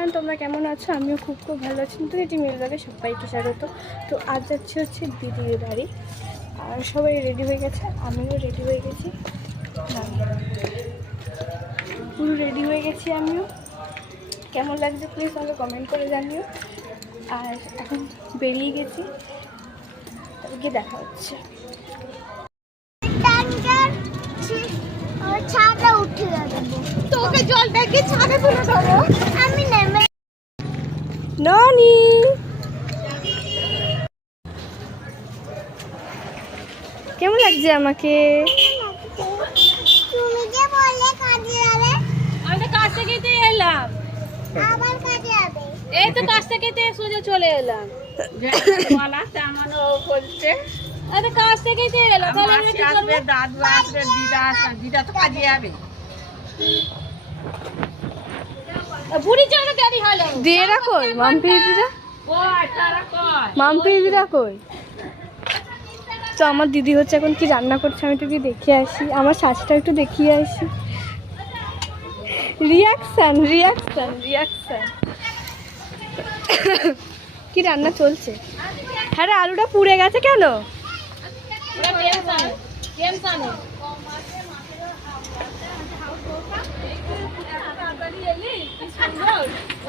Everyone, তোমরা কেমন আছো? আমিও খুব ভালো আছি। তো এটি মিলবে সবাইকে স্বাগত। তো আজ যাচ্ছি হচ্ছে দিদির বাড়ি, আর সবাই রেডি হয়ে গেছে, আমিও রেডি হয়ে গেছি, পুরো রেডি হয়ে গেছি আমিও। কেমন লাগছে প্লিজ আমাকে কমেন্ট করে জানিও। আর এখন বেরিয়ে গেছি, তবে গিয়ে দেখা হচ্ছে। তোকে জলটা কি ছাদে তুলে দেবো আমি নেমে নানি কেমন লাগছে আমাকে? তুমি যে বললে কাজে যাবে, আমি তো কাজ থেকেই তো এলাম। আবার কাজে যাবে? এই তো কাজ থেকেই তো সোজা চলে এলাম। বলা তেমন ও বলছে আমি তো কাজ থেকেই তো এলাম। তাহলে আমি কি করব? দাদু আসবে, দিদা তো কাজে যাবে। বুড়ি চলে দেরি হলো। দিয়ে কই মাম্পি দিদা? ওই তারা কই? মাম্পি দিদা কই? তো আমার দিদি হচ্ছে এখন কি রান্না করছে, আমি একটু গিয়ে দেখে আসি। আমার শাশুটা একটু দেখিয়ে আসি। রিয়াকশন রিয়াকশন রিয়াকশন কি রান্না চলছে? হ্যাঁ রে, আলুটা পুড়ে গেছে কেন? ওরা টেনশন টেনশন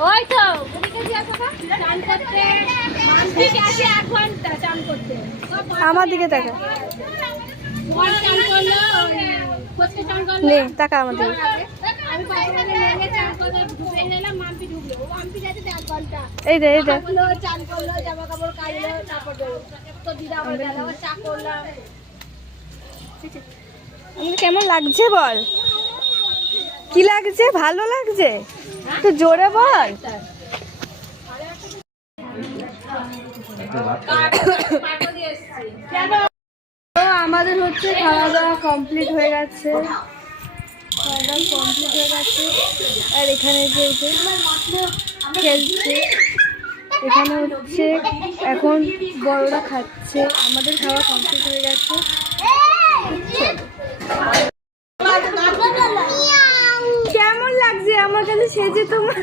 ওই তো বুড়িকে দিয়ে আসো না চান করতে। মানসি গেছে 1 ঘন্টা চান করতে। আমার দিকে তাকা, তোমার চান করলো, কোচকে চান করলো। নে তাকা আমার দিকে। আমি পাশে নেমে চান করতে ঢুকে নিলাম, মাম্পি ঢুকলো। ও মাম্পি গেছে 1 ঘন্টা। এই দে এই দে, হলো চান করলো, জামা কাপড় কাচলো, তারপর তো দিদা আমার গেল চা করলাম। আমাকে কেমন লাগছে বল? কি লাগছে? ভালো লাগছে তো জোরে বল। তো আমাদের হচ্ছে খাওয়া দাওয়া কমপ্লিট হয়ে গেছে, আর এখানে যে খেলছে, এখানে হচ্ছে এখন বড়রা খাচ্ছে। আমাদের খাওয়া কমপ্লিট হয়ে গেছে। কেমন লাগছে আমার কাছে সেজে তোমার?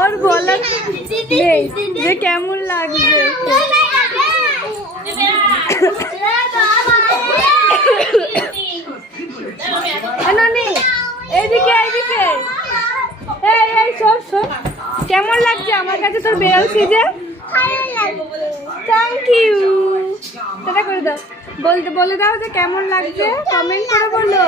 ওর বলার নেই যে কেমন লাগছে। এইদিকে এইদিকে, এই এই শোন শোন, কেমন লাগছে আমার কাছে তোর বেয়াল সিজে? Thank you. সেটা করে দাও, বলে দাও যে কেমন লাগছে, কমেন্ট করে বলো।